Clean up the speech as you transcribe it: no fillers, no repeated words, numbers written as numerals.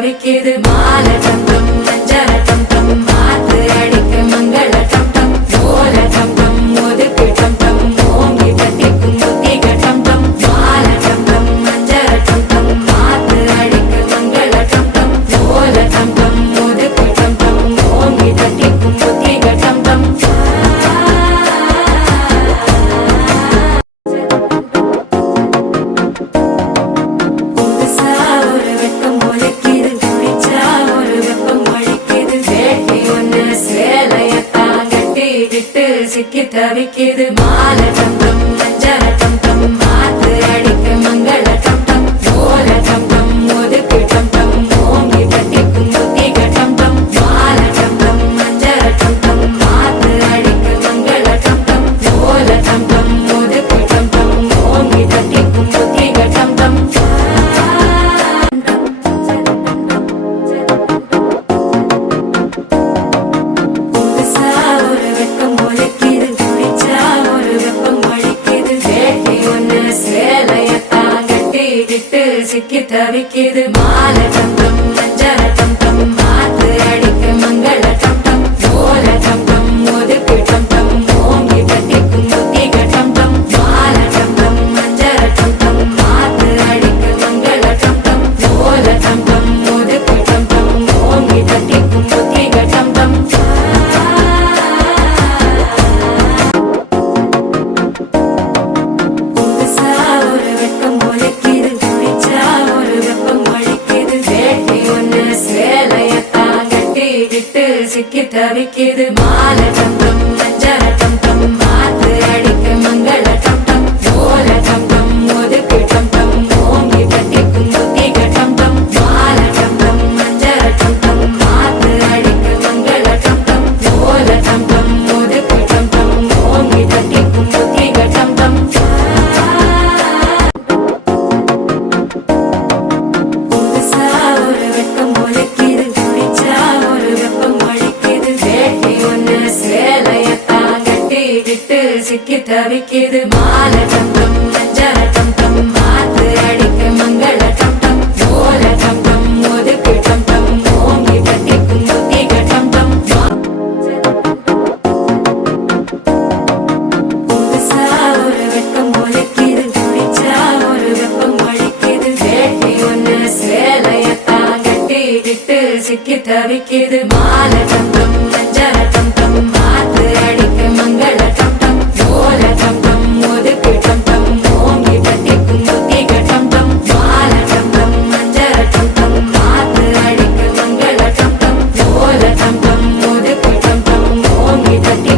தவிக்குது மாலை டம் டம் மஞ்சள டம் டம் மாத்து அடிக்க மங்கள டம் டம் ஓல டம் டம் ஒதுக்கு டம் டம் ஓங்கி தட்டிக்கும் புத்திக டம் டம் மாலை டம் டம் மஞ்சள டம் டம் மாத்து அடிக்க மங்கள டம் டம் ஓல டம் டம் ஒதுக்கு டம் டம் ஓங்கி தட்டிக்கும் புத்திக டம் டம் சிக்கி தவிக்குது மாலை டம் டம் மஞ்சள டம் டம் மாத்து அடிக்க மங்கள டம் டம் ஓல டம் டம் ஒதுக்கு டம் டம் ஓங்கி தட்டிக்கும் புத்திக டம் டம் மாலை டம் டம் மஞ்சள டம் டம் மாத்து அடிக்க மங்கள டம் டம் ஓல டம் டம் ஒதுக்கு டம் டம் ஓங்கி தட்டிக்கும் புத்திக டம் டம் சிக்கி தவிக்குது மாலை டம் டம் மஞ்சள டம் டம் மாத்து அடிக்க மங்கள டம் டம் ஓல டம் டம் ஒதுக்கு டம் டம் ஓங்கி தட்டிக்கும் புத்திக டம் டம் மாலை டம் டம் மஞ்சள டம் டம் மாத்து அடிக்க மங்கள டம் டம் ஓல டம் டம் ஒதுக்கு டம் டம் ஓங்கி தட்டிக்கும் புத்திக டம் டம் சிக்கி தவிக்குது மாலை டம் டம் மஞ்சள டம் டம் மாத்து அடிக்க மங்கள டம் டம் ஓல டம் டம் ஒதுக்கு டம் டம் ஓங்கி தட்டிக்கும் புத்திக டம் டம் மாலை டம் டம் மஞ்சள டம் டம் மாத்து அடிக்க மங்கள டம் டம் ஓல டம் டம் ஒதுக்கு டம் டம் ஓங்கி தட்டிக்கும் புத்திக டம் டம் சிக்கி தவிக்குது மாலை டம் டம் மஞ்சள டம் டம் மாத்து அடிக்க மங்கள டம் டம் ஓல டம் டம் ஒதுக்கு டம் டம் ஓங்கி தட்டிக்கும் புத்திக டம் டம் ஒரு வெப்பம் ஒலிக்குது குடிச்சா ஒரு வெப்பம் அடிக்குது வேட்டி ஒண்ணு சேலையத்தான் கட்டிக்கிட்டு சிக்கி தவிக்குது மாலை டம் டம் மஞ்சள டம் டம் மாத்து அடிக்க மங்கள டம் டம் ஓல டம் டம் ஒதுக்கு டம் டம் ஓங்கி தட்டிக்கும் புத்திக டம் டம் மாலை டம் டம் மஞ்சள டம் டம் மாத்து அடிக்க மங்கள டம் டம் ஓல டம் டம் ஒதுக்கு டம் டம் ஓங்கி தட்டி